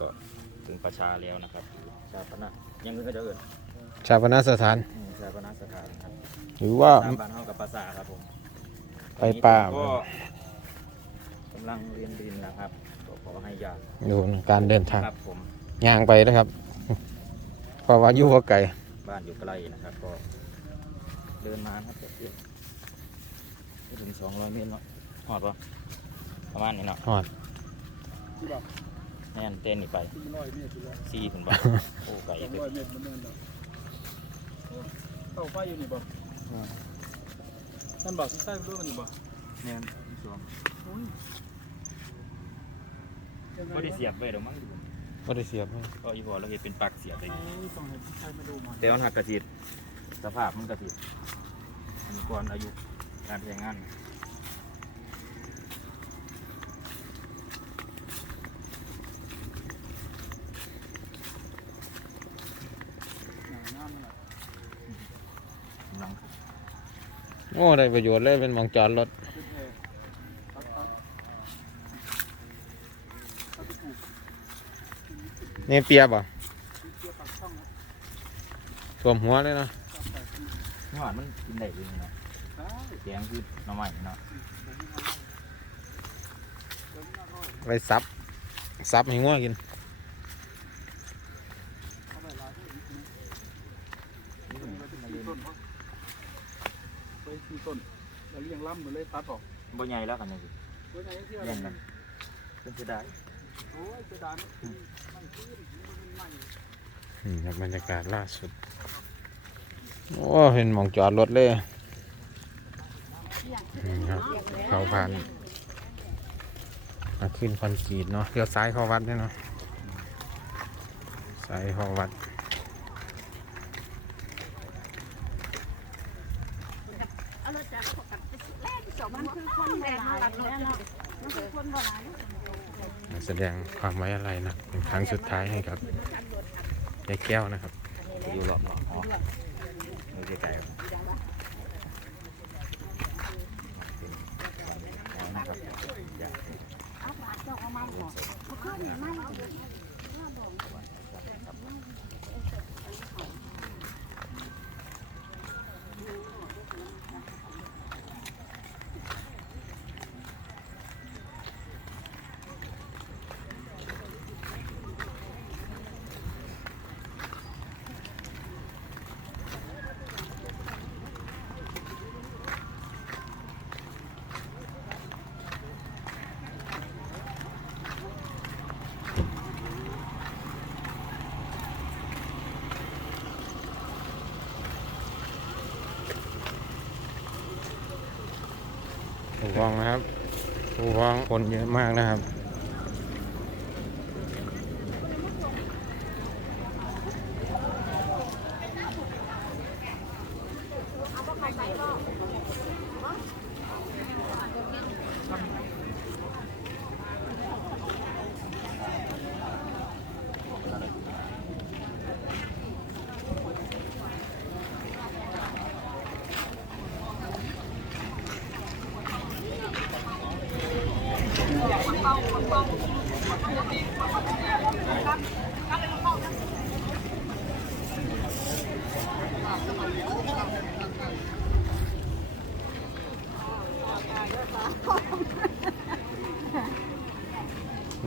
ก็ถึงประชาแล้วนะครับ ชาปนะยังก็จะเอิญชาปนสถาน อืมชาปนะสถานครับหรือว่า ตามบ้านเฮากับภาษาครับผมไปป่า ตอนนี้ผมก็กำลังเรียนดินนะครับก็ขอให้ยาดูการเดินทางครับผม ย่างไปนะครับ เพราะว่าอยู่บ่ไกลบ้านอยู่ใกล้นะครับ ก็เดินมาครับเดี๋ยวไม่ถึงสองร้อยเมตรเนาะหอดปะประมาณนี้เนาะฮอดที่ แบบแน่นเต้นนี่ไปสี่ร้อยเมตรอยู่แล้วซี่ถึงบ้านโอ้ไก่สองตึกร้อยเมตรมันนั่นแหละเต้าไฟอยู่นี่บ่นั่นบอกที่ใต้รู้มันนี่บ่แน่นสวมอุ้ยยังไงก็ได้เสียบไปเดี๋ยวมั้งบ่ได้เสียบให้ก็อีพอเราเห็นเป็นปลักเสียบเลยโอ้ยต้องให้ที่ใต้มาดูมันแต่มันหักกระจิตสภาพมันกระจิตอันนี้ก่อนอายุการใช้งาน หนาหน้ามันแหละ กำลัง โอ้ได้ประโยชน์เลยเป็นหมองจอดรถเอาไปแผ่ตัดตัดตัดไปปลูกนี่เปียบ่ที่เกี่ยวปากช่องนะท่วมหัวเลยเนาะตัดแต่ที่นี่หวานมันกินได้เลยเนาะได้เสียงคือหน้ำใหม่เนาะเดี๋ยวนี้อร่อยไปซับซับให้งัวกิน เอาไปร้านที่อื่นนะไปสี่ต้นเขาไปสี่ ต้นแล้วเลี้ยงล้ำหมดเลยตัดออกบ่ใหญ่แล้วกันนี่สิเว้ยไงที่อะเลี้ไรยงกันเป็นเสียดายโอ้ยเสยดายมันมันขึ้นมันใหม่นี่ครับบรรยากาศล่าสุด โอ้เห็นหมองจอดรถเลยนี่ครับเขาผ่านมาขึ้นคอนกรีตเนาะเลี้ยวซ้ายเข้าวัดเนี่ยเนาะซ้ายเข้าวัด เอารถจักรพวกกันไปแล่นสองมันคือคนแดงหลับรถเนาะมันคือคนโบราณ มา แสดงความไว้อะไรนะเป็นครั้งสุดท้ายให้กับยายแก้วนะครับอยู่หลอบเนาะอ๋อไม่ใช่ไก่ครับ พองนะครับภูพองคนเยอะมากนขึ้นไม่ถูกฟองนะครับถูกฟองคนเยอะมากนะครับ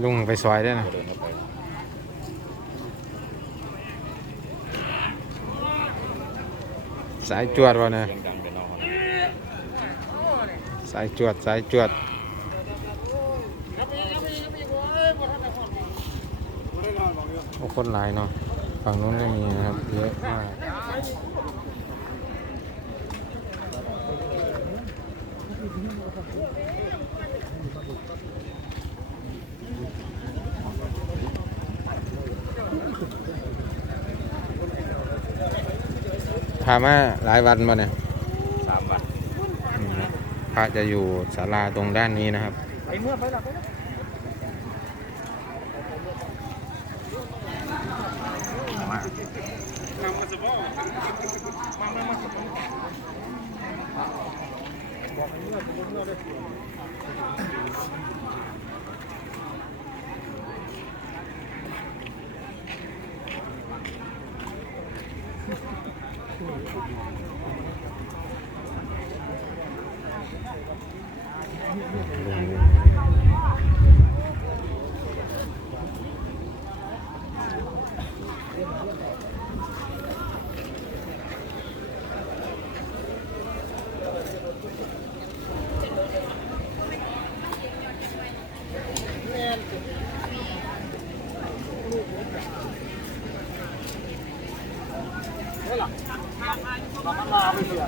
ลุงไปซอยได้นะเดินเข้าไปสายจวดวะเสียสายจวดสายจวดโอ้คนหลายเนาะฝั่งนู้นก็มีนะครับเยอะมากามาหลายวันมาเนี่ยสามวันอืมพระจะอยู่ศาลาตรงด้านนี้นะครับไปเมื่อไปหลับไปแล้วมานำมาสิบ่มาไม่มาสิบ่บอกให้เมื่อสมมติเมื่อได้ Thank you. หรอมาไม่เบื่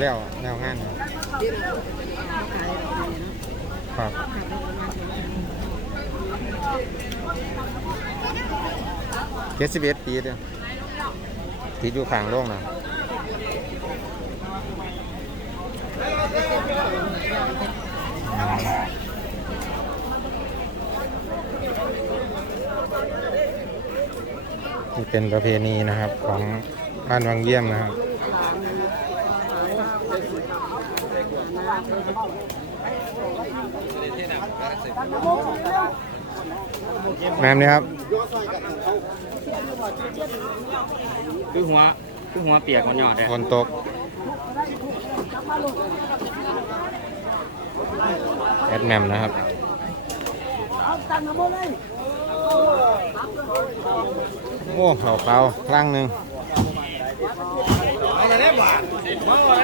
แล้วแล้วงานเนี่ยครับเจ็ดสิบเอ็ดปีเดียวติดอยู่ข้างโรงนะนี่เป็นประเพณีนะครับของบ้านวังเยี่ยมนะครับ แม่มนี่ครับ คือหัวคือหัวเปียกมันหยอดเลยฝนตกแอดแมมนะครับโอ้เขาเขาล่างหนึ่งพี่ไ